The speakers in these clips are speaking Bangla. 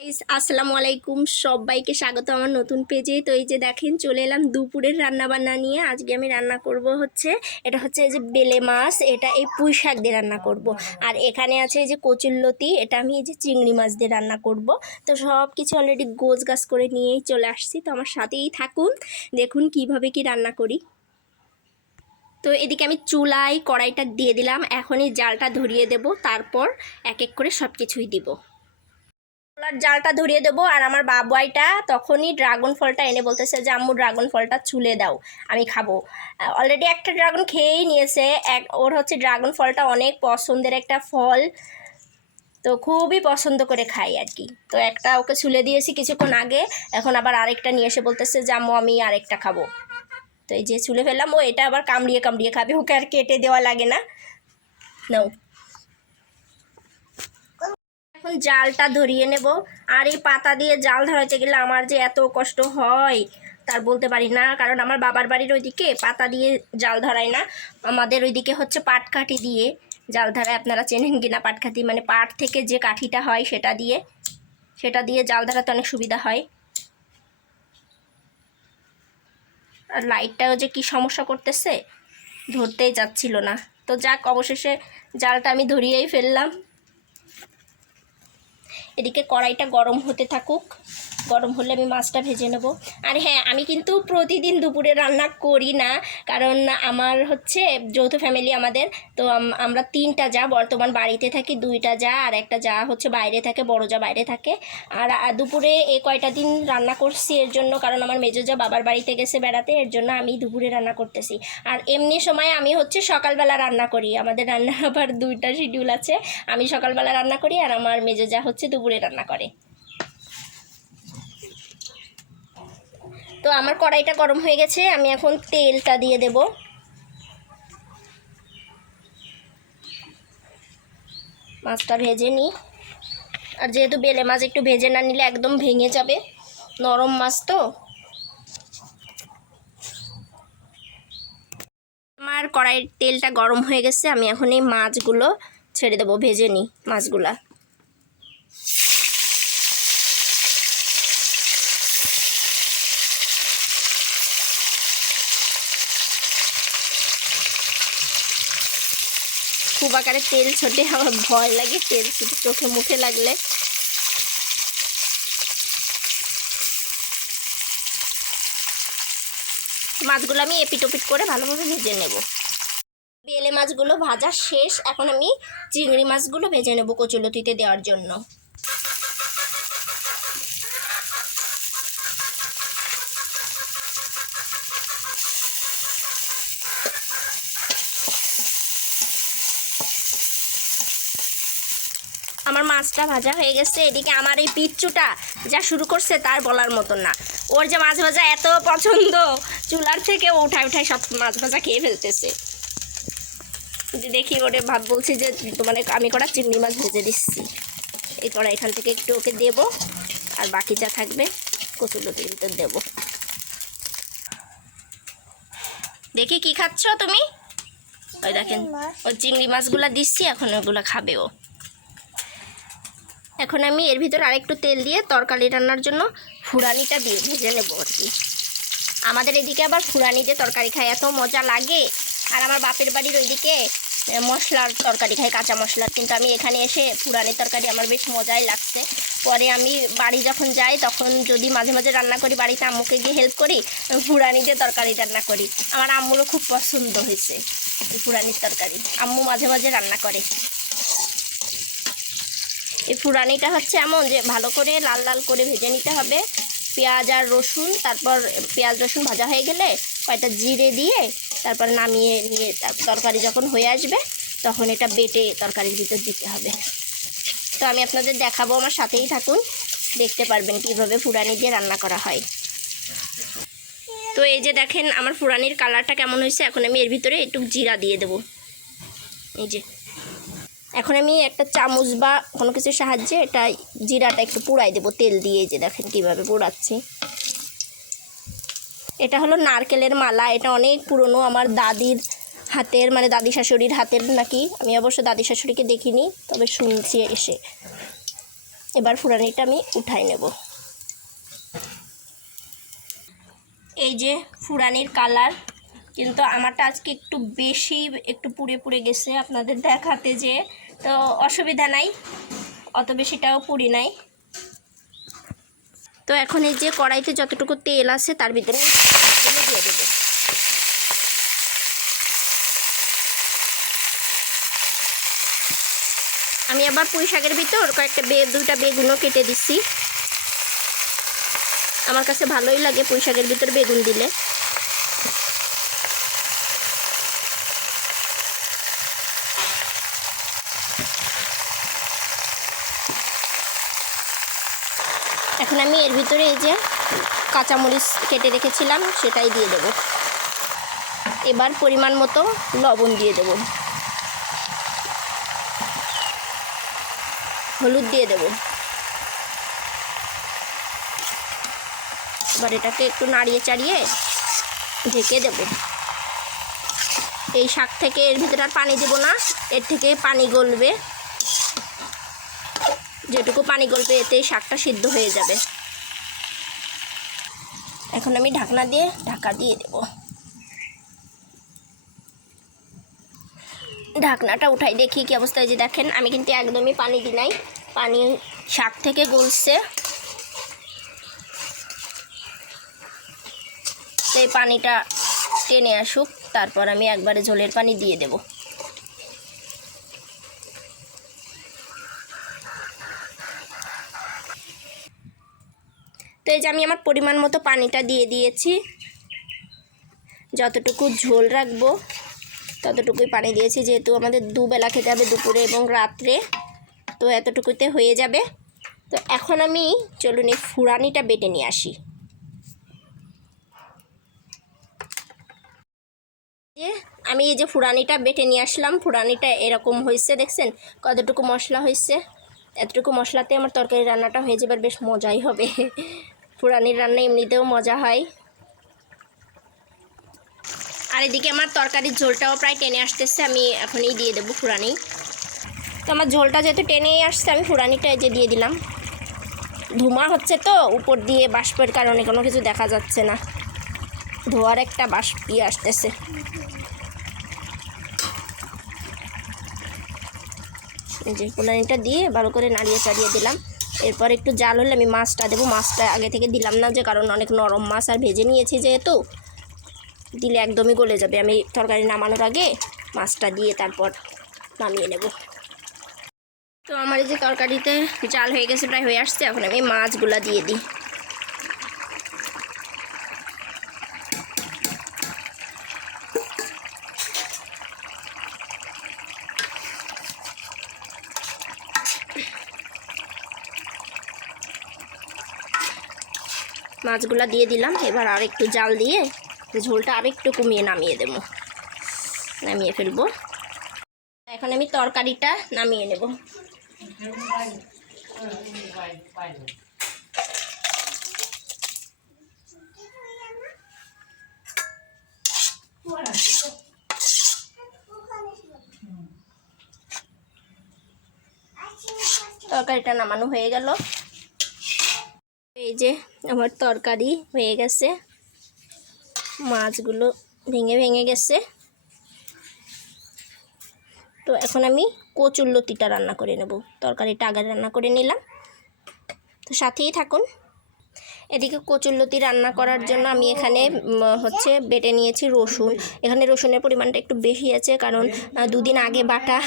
আসসালামু আলাইকুম। সবাইকে স্বাগত আমার নতুন পেজে তো এই যে দেখেন, চলে এলাম দুপুরের রান্না বান্না নিয়ে। আজকে আমি রান্না করব হচ্ছে, এটা হচ্ছে এই যে বেলে মাছ, এটা এই পুঁই শাক দিয়ে রান্না করব। আর এখানে আছে এই যে কচুল্লতি এটা আমি এই যে চিংড়ি মাছ দিয়ে রান্না করব। তো সব কিছু অলরেডি গোছ গাছ করে নিয়েই চলে আসছি। তো আমার সাথেই থাকুন, দেখুন কীভাবে কি রান্না করি। তো এদিকে আমি চুলায় কড়াইটা দিয়ে দিলাম। এখনই জালটা ধরিয়ে দেব। তারপর এক এক করে সব কিছুই দিব। কলার জালটা ধরিয়ে দেবো আর আমার বাবাইটা তখনই ড্রাগন ফলটা এনে বলতেছে যে, আম্মু ড্রাগন ফলটা চুলে দাও, আমি খাব। অলরেডি একটা ড্রাগন খেয়েই নিয়েছে। এক, ওর হচ্ছে ড্রাগন ফলটা অনেক পছন্দের একটা ফল। তো খুবই পছন্দ করে খাই আর কি। তো একটা ওকে ছুলে দিয়েছি কিছুক্ষণ আগে। এখন আবার আরেকটা নিয়ে এসে বলতেছে যে, আম্মু, আমি আরেকটা খাব। তো এই যে চুলে ফেললাম, ও এটা আবার কামড়িয়ে কামড়িয়ে খাবে। ওকে আর কেটে দেওয়া লাগে না। নাও। এখন জালটা ধরিয়ে নেব। আর এই পাতা দিয়ে জাল ধরাতে গেলে আমার যে এত কষ্ট হয়, তার বলতে পারি না। কারণ আমার বাবার বাড়ির ওইদিকে পাতা দিয়ে জাল ধরায় না। আমাদের ওইদিকে হচ্ছে পাটকাঠি দিয়ে জাল ধরায়। আপনারা চেনেন কিনা পাটকাঠি? মানে পাট থেকে যে কাঠিটা হয় সেটা দিয়ে সেটা দিয়ে জাল ধরাতে অনেক সুবিধা হয়। আর লাইটটাও যে কি সমস্যা করতেছে, ধরতেই যাচ্ছিল না। তো যাক, অবশেষে জালটা আমি ধরিয়েই ফেললাম। এদিকে কড়াইটা গরম হতে থাকুক। গরম হলে আমি মাছটা ভেজে নেব। আর হ্যাঁ আমি কিন্তু প্রতিদিন দুপুরে রান্না করি না, কারণ আমার হচ্ছে যৌথ ফ্যামিলি আমাদের, তো আমরা তিনটা যা, বর্তমান বাড়িতে থাকি দুইটা যা, আর একটা যা হচ্ছে বাইরে থাকে, বড় যা বাইরে থাকে। আর দুপুরে এ কয়টা দিন রান্না করছি এর জন্য, কারণ আমার মেজো যা বাবার বাড়িতে গেছে বেড়াতে, এর জন্য আমি দুপুরে রান্না করতেছি। আর এমনি সময় আমি হচ্ছে সকালবেলা রান্না করি, আমাদের রান্না আবার দুইটা শিডিউল আছে, আমি সকালবেলা রান্না করি, আর আমার মেজো যা হচ্ছে দুপুরে রান্না করে। তো আমার কড়াইটা গরম হয়ে গেছে, আমি এখন তেলটা দিয়ে দেব। মাছটা ভেজে নিই আর যেহেতু বেলে মাছ একটু ভেজে না নিলে একদম ভেঙে যাবে, নরম মাছ তো। আমার কড়াইয়ের তেলটা গরম হয়ে গেছে, আমি এখন এই মাছগুলো ছেড়ে দেবো, ভেজে নিই মাছগুলা। খুব আকারে তেল ছোটে, আমার ভয় লাগে তেল ছুটে, চোখে মুখে লাগলে। মাছগুলো আমি এপিট ওপিট করে ভালোভাবে ভেজে নেব। বেলে মাছগুলো ভাজা শেষ, এখন আমি চিংড়ি মাছগুলো ভেজে নেব কচুলতিতে দেওয়ার জন্য আমার মাছটা ভাজা হয়ে গেছে এদিকে আমার এই পিচ্চুটা যা শুরু করছে তার বলার মতো না। ওর যে মাছ ভাজা এত পছন্দ চুলার থেকে ও উঠায় উঠায় সব মাছ ভাজা খেয়ে ফেলতেছে। দেখি ওরে ভাব বলছি যে তোমার আমি করা চিংড়ি মাছ ভেজে দিচ্ছি। এই করা এখান থেকে একটু ওকে দেবো আর বাকি যা থাকবে কচুলতির ভিতর দেবো। দেখি কি খাচ্ছ তুমি? ওই দেখেন ওই চিংড়ি মাছগুলা দিচ্ছি এখন ওগুলো খাবে ও। এখন আমি এর ভিতর আরেকটু তেল দিয়ে তরকারি রান্নার জন্য ফুরানিটা দিয়ে ভেজে নেব আর কি। আমাদের এদিকে আবার ফুরানি দিয়ে তরকারি খায়, এত মজা লাগে। আর আমার বাপের বাড়ির ওইদিকে মশলার তরকারি খাই কাঁচা মশলার কিন্তু আমি এখানে এসে ফুরানির তরকারি আমার বেশ মজাই লাগছে। পরে আমি বাড়ি যখন যাই, তখন যদি মাঝে মাঝে রান্না করি, বাড়িতে আম্মুকে গিয়ে হেল্প করি, ফুরানি দিয়ে তরকারি রান্না করি। আমার আম্মুরও খুব পছন্দ হয়েছে ফুরানির তরকারি। আম্মু মাঝে মাঝে রান্না করে। এই ফুরানিটা হচ্ছে এমন যে ভালো করে লাল লাল করে ভেজে নিতে হবে। পেঁয়াজ আর রসুন, তারপর পেঁয়াজ রসুন ভাজা হয়ে গেলে কয়টা জিরে দিয়ে তারপর নামিয়ে নিয়ে তার- তরকারি যখন হয়ে আসবে, তখন এটা বেটে তরকারির ভিতর দিতে হবে। তো আমি আপনাদের দেখাবো, আমার সাথেই থাকুন, দেখতে পারবেন কীভাবে ফুরানি দিয়ে রান্না করা হয়। তো এই যে দেখেন, আমার ফুরানির কালারটা কেমন হয়েছে, এখন আমি এর ভিতরে একটু জিরা দিয়ে দেবো। এই যে। এখন আমি একটা চামচ বা কোনো কিছুর সাহায্যে এটা জিরাটা একটু পোড়াই দেবো, তেল দিয়ে যে দেখেন কীভাবে পোড়াচ্ছি। এটা হলো নারকেলের মালা, এটা অনেক পুরনো, আমার দাদির হাতের মানে দাদি শাশুড়ির হাতের নাকি, আমি অবশ্য দাদি শাশুড়িকে দেখিনি, তবে শুনছি এসে। এবার ফুরানিটা আমি উঠাই নেব। এই যে ফুরানির কালার, কিন্তু আমারটা আজকে একটু বেশি, একটু পুড়ে পুড়ে গেছে, আপনাদের দেখাতে যে তো অসুবিধা নাই, অত বেশিটাও পুড়ি নাই। তো এখন এই যে কড়াইতে যতটুকু তেল আছে তার ভিতরে দিয়ে দেবো। আমি আবার পুঁই শাকের ভিতর কয়েকটা বে, দুইটা বেগুনও কেটে দিচ্ছি। আমার কাছে ভালোই লাগে পুঁই শাকের ভিতর বেগুন দিলে। এখন আমি এর ভিতরে এই যে কাঁচামরিচ কেটে রেখেছিলাম, সেটাই দিয়ে দেব। এবার পরিমাণ মতো লবণ দিয়ে দেব। হলুদ দিয়ে দেব। এবার এটাকে একটু নাড়িয়ে চাড়িয়ে ঢেকে দেব। এই শাক থেকে এর ভিতরে আর পানি দেব না, এর থেকে পানি গলবে। যেটুকু পানি গলবে এতেই শাকটা সিদ্ধ হয়ে যাবে। এখন আমি ঢাকনা দিয়ে ঢাকা দিয়ে দেব। ঢাকনাটা উঠাই দেখি কি অবস্থা যে দেখেন, আমি কিন্তু একদমই পানি দিই নাই। পানি শাক থেকে গলছে। সেই পানিটা টেনে আসুক, তারপর আমি একবারে ঝোলের পানি দিয়ে দেবো। তো এই যে আমি আমার পরিমাণ মতো পানিটা দিয়ে দিয়েছি। যতটুকু ঝোল রাখব, ততটুকুই পানি দিয়েছি। যেহেতু আমাদের দুবেলা খেতে হবে দুপুরে এবং রাত্রে, তো এতটুকুতে হয়ে যাবে। তো এখন আমি চলুন এই ফুরানিটা বেটে নিয়ে আসি। আমি এই যে ফুরানিটা বেটে নিয়ে আসলাম। ফুরানিটা এরকম হয়েছে, দেখছেন? কতটুকু মশলা হয়েছে? এতটুকু মশলাতে আমার তরকারি রান্নাটা হয়ে যাবে বেশ মজাই হবে। ফুরানির রান্না এমনিতেও মজা হয়। আর এদিকে আমার তরকারির ঝোলটাও প্রায় টেনে আসতেছে, আমি এখনই দিয়ে দেবো ফুরানি। তো আমার ঝোলটা যেহেতু টেনেই আসছে, আমি ফুরানিটা যে দিয়ে দিলাম। ধুমা হচ্ছে তো, উপর দিয়ে বাষ্পের কারণে কোনো কিছু দেখা যাচ্ছে না। ধোয়ার একটা বাষ্প ইয়ে আসতেছে। যে ফুলানিটা দিয়ে ভালো করে নাড়িয়ে চাড়িয়ে দিলাম। এরপর একটু জাল হলে আমি মাছটা দেবো। মাছটা আগে থেকে দিলাম না যে, কারণ অনেক নরম মাছ আর ভেজে নিয়েছি যেহেতু। দিলে একদমই গলে যাবে। আমি তরকারি নামানোর আগে মাছটা দিয়ে তারপর নামিয়ে নেব। তো আমার এই যে তরকারিতে জাল হয়ে গেছে, প্রায় হয়ে আসছে। এখন আমি মাছগুলা দিয়ে দিই। মাছগুলা দিয়ে দিলাম। এবার আর একটু জাল দিয়ে ঝোলটা আর একটু কমিয়ে নামিয়ে দেব। নামিয়ে ফেলব। এখন আমি তরকারিটা নামিয়ে নেব। তরকারিটা নামানো হয়ে গেল। এই যে আমার তরকারি হয়ে গেছে। মাছগুলো ভেঙে ভেঙে গেছে। তো এখন আমি কচুর লতিটা রান্না করে নেব। তরকারিটা আগে রান্না করে নিলাম। তো সাথেই থাকুন। এদিকে কচুরলতি রান্না করার জন্য আমি এখানে হচ্ছে বেটে নিয়েছি রসুন। এখানে রসুনের পরিমাণটা একটু বেশি আছে কারণ দুদিন আগে বাটা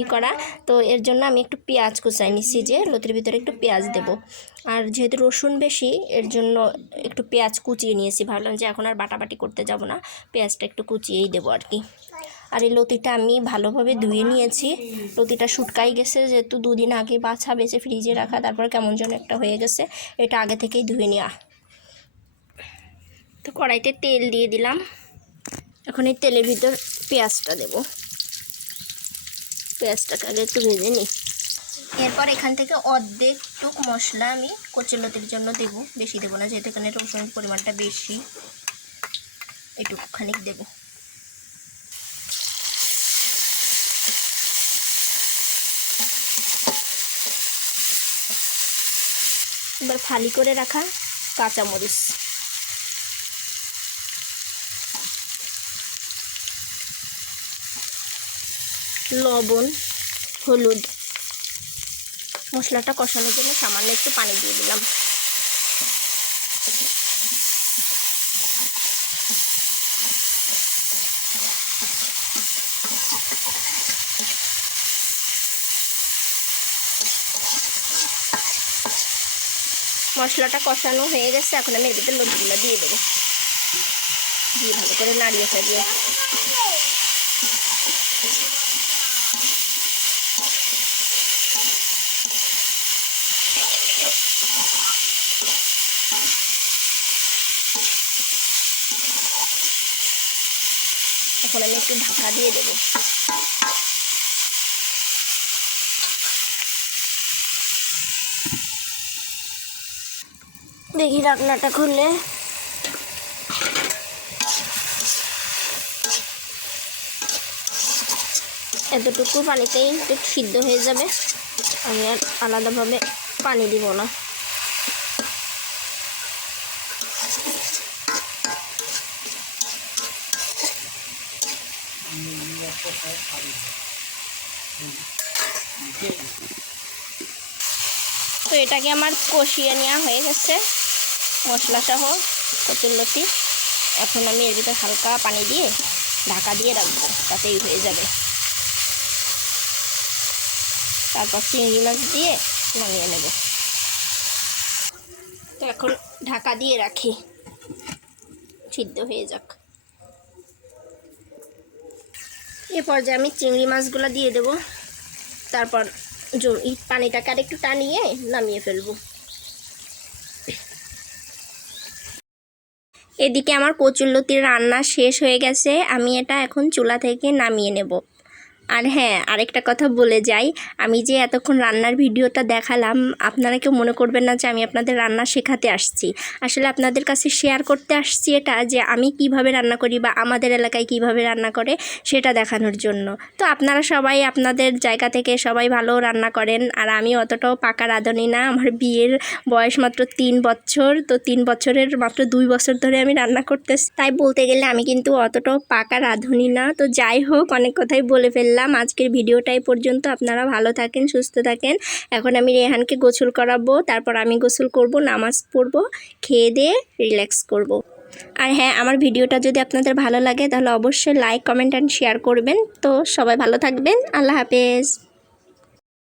ই করা। তো এর জন্য আমি একটু পেঁয়াজ কুচাই নিচ্ছি যে, লতির ভিতরে একটু পেঁয়াজ দেব। আর যেহেতু রসুন বেশি, এর জন্য একটু পেঁয়াজ কুচিয়ে নিয়েছি। ভাবলাম যে এখন আর বাটাবাটি করতে যাব না, পেঁয়াজটা একটু কুচিয়েই দেবো আর কি। আর এই লতিটা আমি ভালোভাবে ধুয়ে নিয়েছি। লতিটা শুটকাই গেছে, যেহেতু দুদিন আগে বাছা বেছে ফ্রিজে রাখা, তারপর কেমন যেন একটা হয়ে গেছে। এটা আগে থেকেই ধুয়ে নেওয়া। তো কড়াইতে তেল দিয়ে দিলাম। এখন এই তেলের ভিতর পেঁয়াজটা দেব। পেঁয়াজটাকে আগে একটু ভেজে নিই। এরপর এখান থেকে অর্ধেক টুক মশলা আমি কচুলতির জন্য দেব। বেশি দেবো না, যেহেতু এখানে রসুনের পরিমাণটা বেশি এটুকুখানি দেবো। এবার ফালি করে রাখা কাঁচামরিচ। লবণ, হলুদ মশলাটা কষানোর জন্য সামান্য একটু পানি দিয়ে দিলাম। মশলাটা কষানো হয়ে গেছে, এখন আমি এর ভিতরে লবণগুলো দিয়ে দেবো। দিয়ে ভালো করে নাড়িয়ে ফেলিয়ে এখন আমি একটু ঢাকা দিয়ে দেবো। দেখি রান্নাটা খুলে এতটুকু পানিতেই একটু সিদ্ধ হয়ে যাবে। আমি আর আলাদাভাবে পানি দিব না। তো এটাকে আমার কষিয়ে নেওয়া হয়ে গেছে। মশলা সহ কচুরলতি এখন আমি এর ভিতরে হালকা পানি দিয়ে ঢাকা দিয়ে রাখব, তাতেই হয়ে যাবে। তারপর চিংড়ি মাছ দিয়ে নামিয়ে নেব। তো এখন ঢাকা দিয়ে রাখি। সিদ্ধ হয়ে যাক। এ পর্যায়ে আমি চিংড়ি মাছগুলো দিয়ে দেব। তারপর পানিটাকে আর একটু টানিয়ে নামিয়ে ফেলব। এদিকে আমার কচুল্লতির রান্না শেষ হয়ে গেছে। আমি এটা এখন চুলা থেকে নামিয়ে নেব। আর হ্যাঁ আরেকটা কথা বলে যাই। আমি যে এতক্ষণ রান্নার ভিডিওটা দেখালাম, আপনারা কেউ মনে করবেন না যে আমি আপনাদের রান্না শেখাতে আসছি। আসলে আপনাদের কাছে শেয়ার করতে আসছি এটা যে আমি কীভাবে রান্না করি বা আমাদের এলাকায় কীভাবে রান্না করে সেটা দেখানোর জন্য। তো আপনারা সবাই আপনাদের জায়গা থেকে সবাই ভালো রান্না করেন, আর আমি অতটাও পাকা রাঁধুনি না। আমার বিয়ের বয়স মাত্র তিন বছর, তো তিন বছরের মাত্র দুই বছর ধরে আমি রান্না করতেছি। তাই বলতে গেলে আমি কিন্তু অতটাও পাকা রাঁধুনি না। তো যাই হোক, অনেক কথাই বলে ফেললাম। আজকের ভিডিওটাই পর্যন্ত। আপনারা ভালো থাকেন, সুস্থ থাকেন। এখন আমি রেহানকে গোসল করাবো, তারপর আমি গোসল করব, নামাজ পড়ব, খেয়ে দিয়ে রিল্যাক্স করব। আর হ্যাঁ আমার ভিডিওটা যদি আপনাদের ভালো লাগে, তাহলে অবশ্যই লাইক কমেন্ট অ্যান্ড শেয়ার করবেন। তো সবাই ভালো থাকবেন। আল্লাহ হাফেজ।